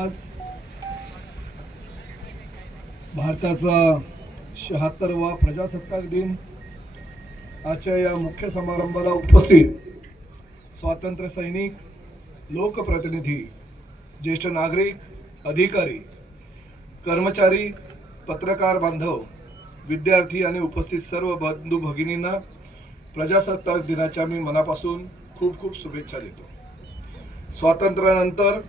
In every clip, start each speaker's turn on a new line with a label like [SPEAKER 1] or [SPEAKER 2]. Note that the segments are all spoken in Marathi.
[SPEAKER 1] आज भारताचा शहात्तरवा प्रजासत्ताक दिन आजच्या या मुख्य समारंभाला उपस्थित स्वातंत्र्य सैनिक लोकप्रतिनिधी ज्येष्ठ नागरिक अधिकारी कर्मचारी पत्रकार बांधव विद्यार्थी आणि उपस्थित सर्व बंधू भगिनींना प्रजासत्ताक दिनाच्या मी मनापासून खूप खूप शुभेच्छा देतो स्वातंत्र्यानंतर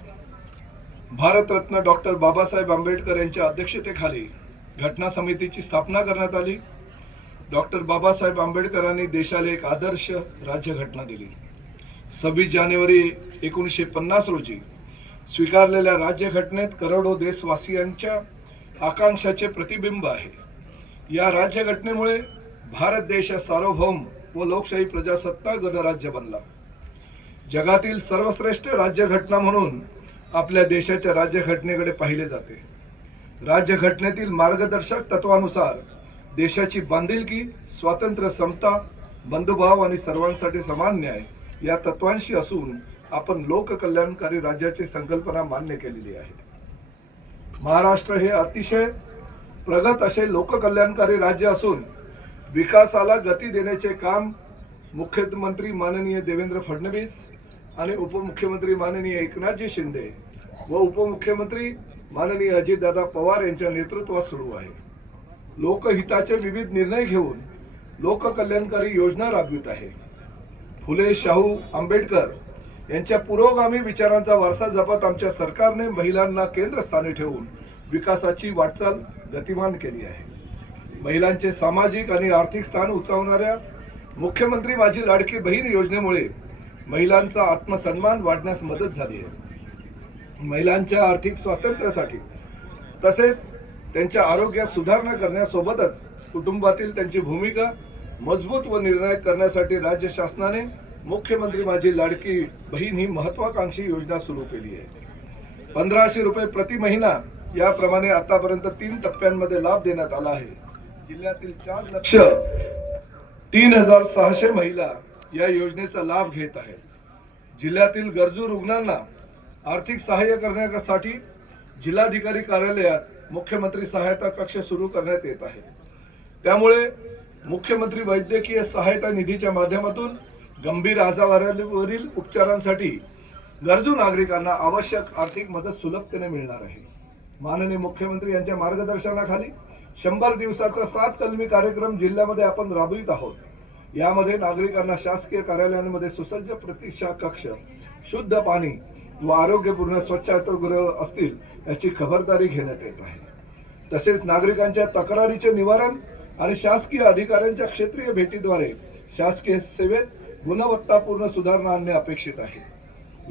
[SPEAKER 1] भारतरत्न डॉक्टर बाबासाहेब आंबेडकर यांच्या अध्यक्षतेखाली घटना समितीची स्थापना करण्यात आली डॉक्टर बाबासाहेब आंबेडकरांनी देशाला एक आदर्श राज्यघटना दिली सव्वीस जानेवारी एकोणीसशे पन्नास रोजी स्वीकारलेल्या राज्यघटनेत करोडो देशवासियांच्या आकांक्षाचे प्रतिबिंब आहे या राज्यघटनेमुळे भारत देश सार्वभौम व लोकशाही प्रजासत्ताक गणराज्य बनला जगातील सर्वश्रेष्ठ राज्यघटना म्हणून आपल्या देशाच्या राज्यघटनेकडे पाहिले जाते राज्यघटनेतील मार्गदर्शक तत्वानुसार देशाची बांधिलकी स्वातंत्र्य समता बंधुभाव आणि सर्वांसाठी समान न्याय या तत्वांशी असून आपण लोककल्याणकारी राज्याची संकल्पना मान्य केलेली आहे महाराष्ट्र हे अतिशय प्रगत असे लोककल्याणकारी राज्य असून विकासाला गती देण्याचे काम मुख्यमंत्री माननीय देवेंद्र फडणवीस आणि उपमुख्यमंत्री माननीय एकनाथजी शिंदे व उपमुख्यमंत्री माननीय अजितदादा पवार यांच्या नेतृत्वात सुरू आहे लोकहिताचे विविध निर्णय घेऊन लोककल्याणकारी योजना राबवित आहे फुले शाहू आंबेडकर यांच्या पुरोगामी विचारांचा वारसा जपत आमच्या सरकारने महिलांना केंद्रस्थानी ठेवून विकासाची वाटचाल गतिमान केली आहे महिलांचे सामाजिक आणि आर्थिक स्थान उचावणाऱ्या मुख्यमंत्री माझी लाडकी बहीण योजनेमुळे महिलांचा आत्मसन्मान वाढण्यास मदत झाली आहे महिलांच्या आर्थिक स्वातंत्र्यासाठी तसेच त्यांच्या आरोग्यात सुधारणा करण्यासोबतच कुटुंबातील त्यांची भूमिका मजबूत व निर्णायक करण्यासाठी राज्य शासनाने मुख्यमंत्री माझी लाडकी बहीण ही महत्वाकांक्षी योजना सुरू केली आहे पंधराशे रुपये प्रति महिना याप्रमाणे आतापर्यंत तीन टप्प्यांमध्ये लाभ देण्यात आला आहे जिल्ह्यातील चार लक्ष तीन हजार सहाशे महिला या योजनेचा लाभ घेत आहेत जिल्ह्यातील गरजू रुग्णांना आर्थिक सहाय्य करण्यासाठी जिल्हाधिकारी कार्यालयात मुख्यमंत्री सहायता कक्ष सुरू करण्यात येत आहे त्यामुळे मुख्यमंत्री वैद्यकीय सहायता निधीच्या माध्यमातून गंभीर आजारावरील उपचारांसाठी गरजू नागरिकांना आवश्यक आर्थिक मदत सुलभतेने मिळणार आहे माननीय मुख्यमंत्री यांच्या मार्गदर्शनाखाली शंभर दिवसाचा सात कलमी कार्यक्रम जिल्ह्यामध्ये आपण राबवित आहोत यामध्ये नागरिकांना शासकीय कार्यालयांमध्ये सुसज्ज प्रतीक्षा कक्ष शुद्ध पाणी व आरोग्यपूर्ण स्वच्छ असतील याची खबरदारी घेण्यात येत आहे तसेच नागरिकांच्या तक्रारीचे निवारण आणि शासकीय अधिकाऱ्यांच्या क्षेत्रीय भेटीद्वारे शासकीय सेवेत गुणवत्तापूर्ण सुधारणा आणणे अपेक्षित आहे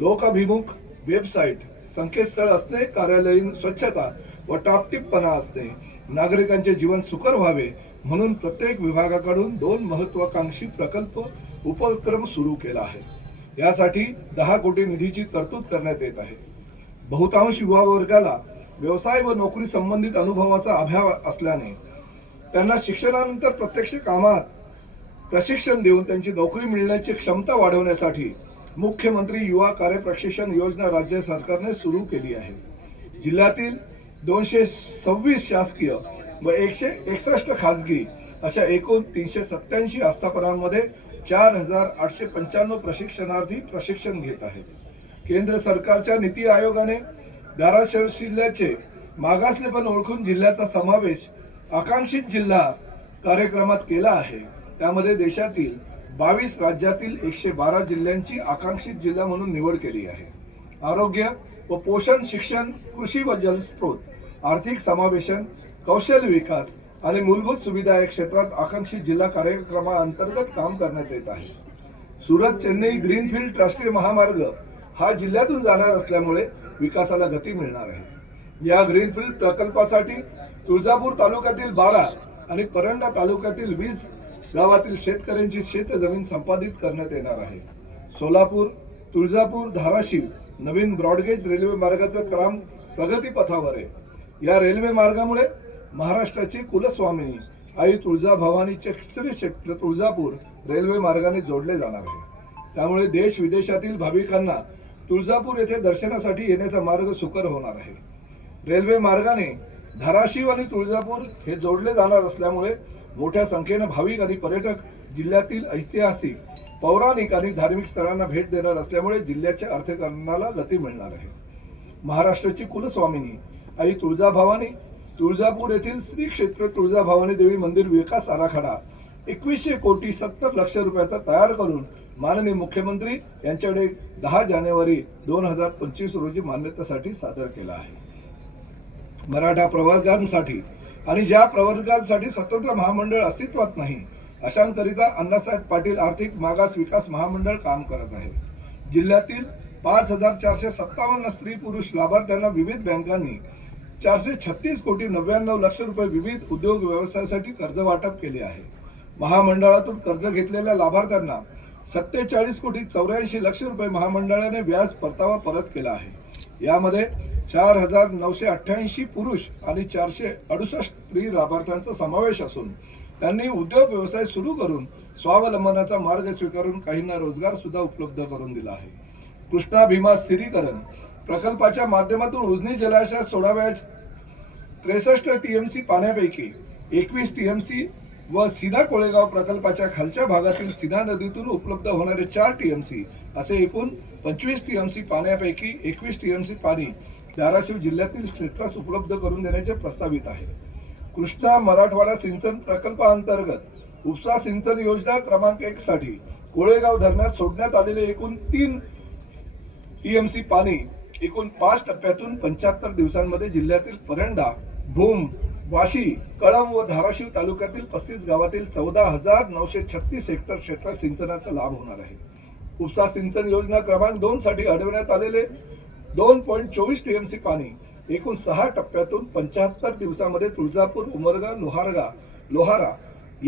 [SPEAKER 1] लोकाभिमुख वेबसाईट संकेतस्थळ असणे कार्यालयीन स्वच्छता व टापटिपणा असणे नागरिकांचे जीवन सुकर व्हावे म्हणून प्रत्येक विभागाकडून दोन महत्वाकांक्षी प्रकल्प उपक्रम सुरू केला आहे यासाठी दहा कोटी निधीची तरतूद करण्यात येत आहे बहुतांश युवा वर्गाला व्यवसाय व नोकरी संबंधित अनुभवाचा अभाव असल्याने त्यांना शिक्षणानंतर प्रत्यक्ष कामात प्रशिक्षण देऊन त्यांची नोकरी मिळण्याची क्षमता वाढवण्यासाठी मुख्यमंत्री युवा कार्यप्रशिक्षण योजना राज्य सरकारने सुरू केली आहे जिल्ह्यातील दोनशे सव्वीस शासकीय व एकशे एकसष्ट खाजगी अशा एकूण तीनशे सत्त्याऐंशी आस्थापनांमध्ये चार हजार आठशे पंच्याण्णव प्रशिक्षणार्थी प्रशिक्षण घेत आहेत केंद्र सरकारच्या नीती आयोगाने धाराशिव जिल्ह्याचे मागासलेपण ओळखून जिल्ह्याचा समावेश आकांक्षित जिल्हा कार्यक्रमात केला आहे त्यामध्ये देशातील बावीस राज्यातील एकशे बारा जिल्ह्यांची आकांक्षित जिल्हा म्हणून निवड केली आहे आरोग्य व पोषण शिक्षण कृषी व जलस्रोत आर्थिक समावेशन कौशल्य विकास आणि मूलभूत सुविधा या क्षेत्रात आकांक्षी जिल्हा कार्यक्रमाअंतर्गत काम करण्यात येत आहे सुरत चेन्नई ग्रीनफील्ड राष्ट्रीय महामार्ग हा जिल्ह्यातून जाणार असल्यामुळे विकासाला गती मिळणार आहे या ग्रीनफील्ड प्रकल्पासाठी तुळजापूर तालुक्यातील बारा आणि परंडा तालुक्यातील वीस गावातील शेतकऱ्यांची शेतजमीन संपादित करण्यात येणार आहे सोलापूर तुळजापूर धाराशिव नवीन ब्रॉडगेज रेल्वे मार्गाचं काम प्रगतीपथावर आहे या रेल्वे मार्गामुळे महाराष्ट्राची कुलस्वामिनी आई तुळजा भवानीचे क्षेत्र तुळजापूर रेल्वे मार्गाने जोडले जाणार आहे त्यामुळे देश विदेशातील भाविकांना तुळजापूर येथे दर्शनासाठी येण्याचा मार्ग सुकर होणार आहे रेल्वे मार्गाने धाराशिव आणि तुळजापूर हे जोडले जाणार असल्यामुळे मोठ्या संख्येनं भाविक आणि पर्यटक जिल्ह्यातील ऐतिहासिक पौराणिक आणि धार्मिक स्थळांना भेट देणार असल्यामुळे जिल्ह्याच्या अर्थकारणाला गती मिळणार आहे महाराष्ट्राची कुलस्वामिनी आई तुळजाभवानी तुळजापूर येथील श्री क्षेत्र तुळजाभवानी देवी मंदिर विकास आराखडा एकवीसशे कोटी सत्तर लक्ष रुपयाचा तयार करून माननीय मुख्यमंत्री यांच्याकडे दहा जानेवारी दोन हजार पंचवीस रोजी मान्यतेसाठी सादर केला आहे मराठा प्रवर्गांसाठी आणि ज्या प्रवर्गांसाठी स्वतंत्र महामंडळ अस्तित्वात नाही अशांकरिता अण्णासाहेब पाटील आर्थिक मागास विकास महामंडळ काम करत आहे जिल्ह्यातील पाच हजार चारशे सत्तावन्न स्त्री पुरुष लाभार्थ्यांना विविध बँकांनी चारशे छत्तीस कोटी नव्याण्णव लक्ष रुपये विविध उद्योग व्यवसायासाठी कर्ज वाटप केले आहे महामंडळातून कर्ज घेतलेल्या लाभार्थ्यांना सत्तेचाळीस कोटी चौऱ्याऐंशी लक्ष रुपये महामंडळाने व्याज परतावा परत केला आहे यामध्ये चार हजार नऊशे अठ्ठ्याऐंशी पुरुष आणि चारशे अडुसष्ट स्त्री लाभार्थ्यांचा समावेश असून त्यांनी उद्योग व्यवसाय सुरू करून स्वावलंबनाचा मार्ग स्वीकारून काहींना रोजगार सुद्धा उपलब्ध करून दिला आहे कृष्णा भीमा स्थिरीकरण प्रकल्पाच्या माध्यमातून उजनी जलाशयात सोडाव्या त्रेसष्ट टीएमसी पाण्यापैकी एकवीस टीएमसी व सिधा कोळेगाव प्रकल्पाच्या खालच्या भागातील सिधा नदीतून उपलब्ध होणारे चार टीएमसी असे एकूण पंचवीस टीएमसी पाण्यापैकी एकवीस टीएमसी पाणी धाराशिव जिल्ह्यातील क्षेत्रास उपलब्ध करून देण्याचे प्रस्तावित आहे कृष्णा मराठवाडा सिंचन प्रकल्पाअंतर्गत उपसा सिंचन योजना क्रमांक एक साठी कोळेगाव धरणात सोडण्यात आलेले एकूण तीन टीएमसी पाणी एकूण पाच टप्प्यातून पंच्याहत्तर दिवसांमध्ये जिल्ह्यातील परंडा भूम वाशी कळंब व धाराशिव तालुक्यातील पस्तीस गावातील चौदा हजार नऊशे छत्तीस हेक्टर क्षेत्रात सिंचनाचा लाभ होणार आहे उपसा सिंचन योजना क्रमांक दोन साठी अडवण्यात आलेले दोन पॉईंट चोवीस टीएमसी पाणी एकूण सहा टप्प्यातून पंच्याहत्तर दिवसामध्ये तुळजापूर उमरगा लोहारगा लोहारा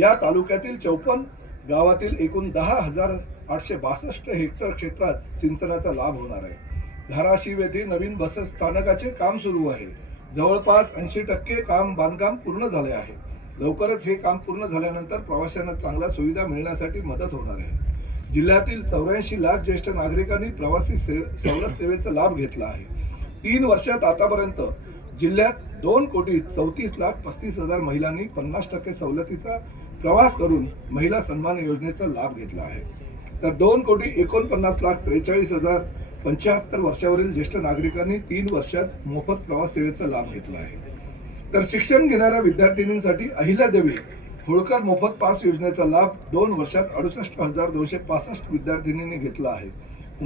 [SPEAKER 1] या तालुक्यातील चौपन्न गावातील एकूण दहा हजार आठशे बासष्ट हेक्टर क्षेत्रात सिंचनाचा लाभ होणार आहे धाराशिव येथे नवीन बस स्थानकाचे काम सुरू आहे जवळपास ऐंशी टक्के काम बांधकाम पूर्ण झाले आहे लवकरच हे काम पूर्ण झाल्यानंतर प्रवाशांना चांगल्या सुविधा मिळण्यासाठी मदत होणार आहे जिल्ह्यातील चौऱ्याऐंशी लाख ज्येष्ठ नागरिकांनी प्रवासी से, सवलत सेवेचा लाभ घेतला आहे तीन वर्षात आतापर्यंत जिल्ह्यात दोन कोटी चौतीस लाख पस्तीस हजार महिलांनी पन्नास टक्के सवलतीचा प्रवास करून महिला सन्मान योजनेचा लाभ घेतला आहे तर दोन कोटी एकोणपन्नास लाख त्रेचाळीस हजार पंच्याहत्तर वर्षावरील ज्येष्ठ नागरिकांनी तीन वर्षात मोफत प्रवास सेवेचा लाभ घेतला आहे तर शिक्षण घेणाऱ्या विद्यार्थिनींसाठी देवी होळकर मोफत पास योजनेचा लाभ दोन वर्षात अडुसष्ट हजार दोनशे पासष्ट विद्यार्थिनींनी घेतला आहे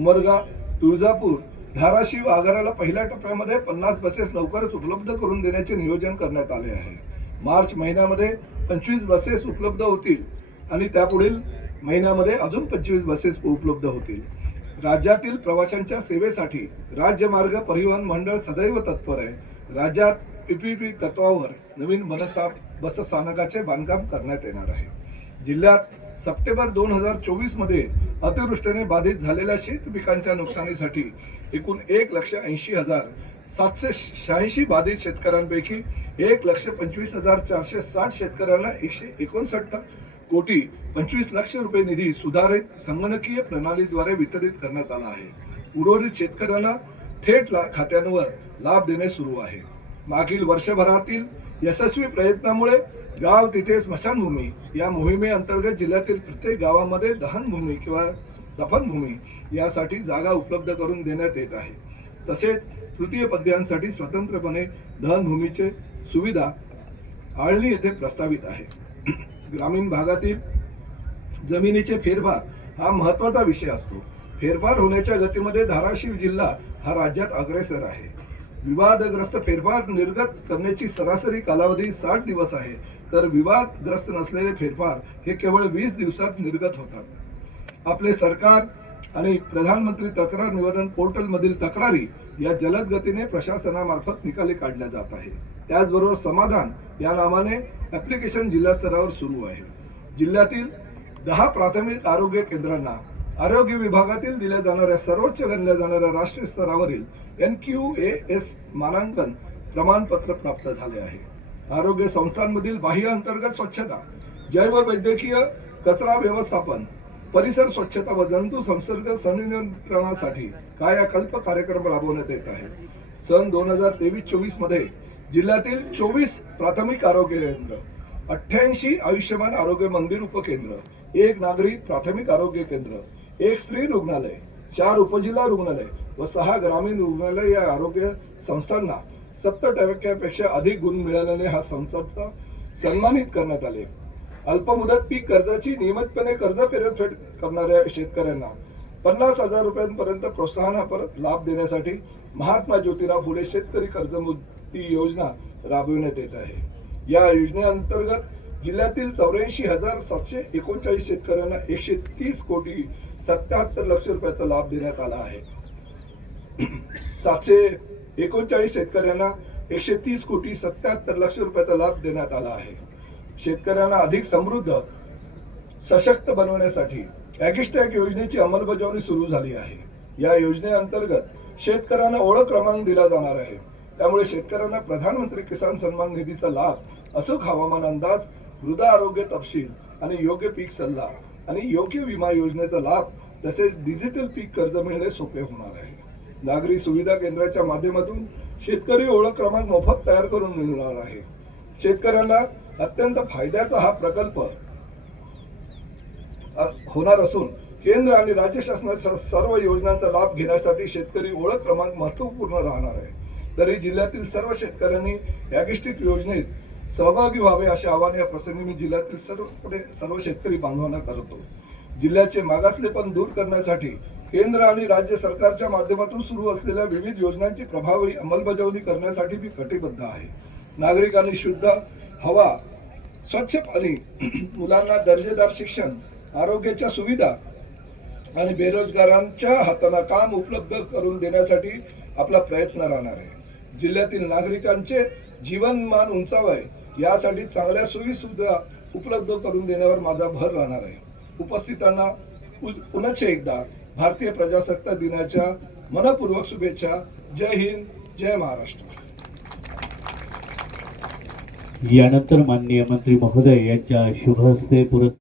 [SPEAKER 1] उमरगा तुळजापूर धाराशिव आगाराला पहिल्या टप्प्यामध्ये पन्नास बसेस लवकरच उपलब्ध करून देण्याचे नियोजन करण्यात आले आहे मार्च महिन्यामध्ये पंचवीस बसेस उपलब्ध होतील आणि त्यापुढील महिन्यामध्ये अजून पंचवीस बसेस उपलब्ध होतील राज्यातील प्रवाशांच्या सेवेसाठी राज्य मार्ग परिवहन मंडळ सदैव तत्पर आहे राज्यात पीपीपी तत्वावर नवीन मनस्ताप स्थानकाचे बांधकाम करण्यात येणार आहे जिल्ह्यात सप्टेंबर दोन हजार चोवीस मध्ये अतिवृष्टीने बाधित झालेल्या शेत पिकांच्या नुकसानीसाठी एकूण एक लक्ष ऐंशी हजार सातशे शहाऐंशी बाधित शेतकऱ्यांपैकी एक लक्ष पंचवीस हजार चारशे साठ शेतकऱ्यांना एकशे एकोणसष्ट कोटी पंचवीस लक्ष रुपये निधी सुधारित संगणकीय प्रणालीद्वारे वितरित करण्यात आला आहे उर्वरित शेतकऱ्यांना थेट खात्यांवर लाभ देणे सुरू आहे मागील वर्षभरातील यशस्वी प्रयत्नामुळे गाव तिथे स्मशानभूमी या मोहिमेअंतर्गत जिल्ह्यातील प्रत्येक गावामध्ये दहनभूमी किंवा दफनभूमी यासाठी जागा उपलब्ध करून देण्यात येत आहे तसेच तृतीय पद्यांसाठी स्वतंत्रपणे दहनभूमीचे सुविधा आळणी येथे प्रस्तावित आहे ग्रामीण भागातील जमिनीचे फेरफार हा महत्वाचा विषय असतो फेरफार होण्याच्या गतीमध्ये धाराशिव जिल्हा हा राज्यात अग्रेसर आहे विवादग्रस्त फेरफार निर्गत करण्याची सरासरी कालावधी साठ दिवस आहे तर विवादग्रस्त नसलेले फेरफार हे केवळ वीस दिवसात निर्गत होतात आपले सरकार आणि प्रधानमंत्री तक्रार निवारण मधील तक्रारी या जलद गतीने प्रशासनामार्फत निकाली काढल्या जात आहे त्याचबरोबर समाधान या नावाने ऍप्लिकेशन जिल्हा स्तरावर सुरू आहे जिल्ह्यातील दहा प्राथमिक आरोग्य केंद्रांना आरोग्य विभागातील दिल्या जाणाऱ्या सर्वोच्च गणल्या जाणाऱ्या राष्ट्रीय स्तरावरील एन क्यू ए एस मानांकन प्रमाणपत्र प्राप्त झाले आहे आरोग्य संस्थांमधील बाह्य अंतर्गत स्वच्छता जैव वैद्यकीय कचरा व्यवस्थापन परिसर स्वच्छता व जंतू संसर्ग संनियंत्रणासाठी कायाकल्प कार्यक्रम राबवण्यात येत आहे सन दोन हजार तेवीस चोवीस मध्ये जिल्ह्यातील चोवीस प्राथमिक आरोग्य केंद्र अठ्ठ्याऐंशी आयुष्यमान आरोग्य मंदिर उपकेंद्र एक नागरी प्राथमिक आरोग्य केंद्र एक स्त्री रुग्णालय चार उपजिल्हा रुग्णालय व सहा ग्रामीण रुग्णालय या आरोग्य संस्थांना सत्तर टक्क्यापेक्षा अधिक गुण मिळाल्याने हा संस्था सन्मानित करण्यात आले अल्प मुदत पीक कर्जाची नियमितपणे कर्ज परतफेड करणाऱ्या शेतकऱ्यांना पन्नास हजार रुपयांपर्यंत प्रोत्साहनापर लाभ देण्यासाठी महात्मा ज्योतिराव फुले शेतकरी कर्ज ती योजना राबविण्यात येत आहे या योजनेअंतर्गत जिल्ह्यातील चौऱ्याऐंशी हजार सातशे एकोणचाळीस शेतकऱ्यांना एकशे तीस कोटी सत्याहत्तर लक्ष रुपयाचा लाभ देण्यात आला आहे सातशे एकोणचाळीस शेतकऱ्यांना एकशे तीस कोटी सत्याहत्तर लक्ष रुपयाचा लाभ देण्यात आला आहे शेतकऱ्यांना अधिक समृद्ध सशक्त बनवण्यासाठी ॲगिस्टॅग योजनेची अंमलबजावणी सुरू झाली आहे या योजनेअंतर्गत शेतकऱ्यांना ओळख क्रमांक दिला जाणार आहे त्यामुळे शेतकऱ्यांना प्रधानमंत्री किसान सन्मान निधीचा लाभ अचूक हवामान अंदाज मृदा आरोग्य तपशील आणि योग्य पीक सल्ला आणि योग्य विमा योजनेचा लाभ तसेच डिजिटल पीक कर्ज मिळणे सोपे होणार आहे नागरी सुविधा केंद्राच्या माध्यमातून शेतकरी ओळख क्रमांक मोफत तयार करून मिळणार आहे शेतकऱ्यांना अत्यंत फायद्याचा हा प्रकल्प होणार असून केंद्र आणि राज्य शासनाच्या सर्व योजनांचा लाभ घेण्यासाठी शेतकरी ओळख क्रमांक महत्वपूर्ण राहणार आहे तरी जिल्ह्यातील सर्व शेतकऱ्यांनी यागिष्टिक योजनेत सहभागी व्हावे असे आवाहन या प्रसंगी मी जिल्ह्यातील सर्व सर्व शेतकरी बांधवांना करतो जिल्ह्याचे मागासलेपण दूर करण्यासाठी केंद्र आणि राज्य सरकारच्या माध्यमातून सुरू असलेल्या विविध योजनांची प्रभावी अंमलबजावणी करण्यासाठी मी कटिबद्ध आहे नागरिकांनी शुद्ध हवा स्वच्छ पाणी मुलांना दर्जेदार शिक्षण आरोग्याच्या सुविधा आणि बेरोजगारांच्या हाताला काम उपलब्ध करून देण्यासाठी आपला प्रयत्न राहणार आहे जिल्ह्यातील नागरिकांचे जीवनमान उंचावावे यासाठी चांगल्या सुविधा उपलब्ध करून देण्यावर माझा भर राहणार आहे उपस्थितांना पुनश्च एकदा भारतीय प्रजासत्ताक दिनाच्या मनपूर्वक शुभेच्छा जय हिंद जय महाराष्ट्र यानंतर माननीय मंत्री महोदय यांच्या शुभ हस्ते पुरस्कार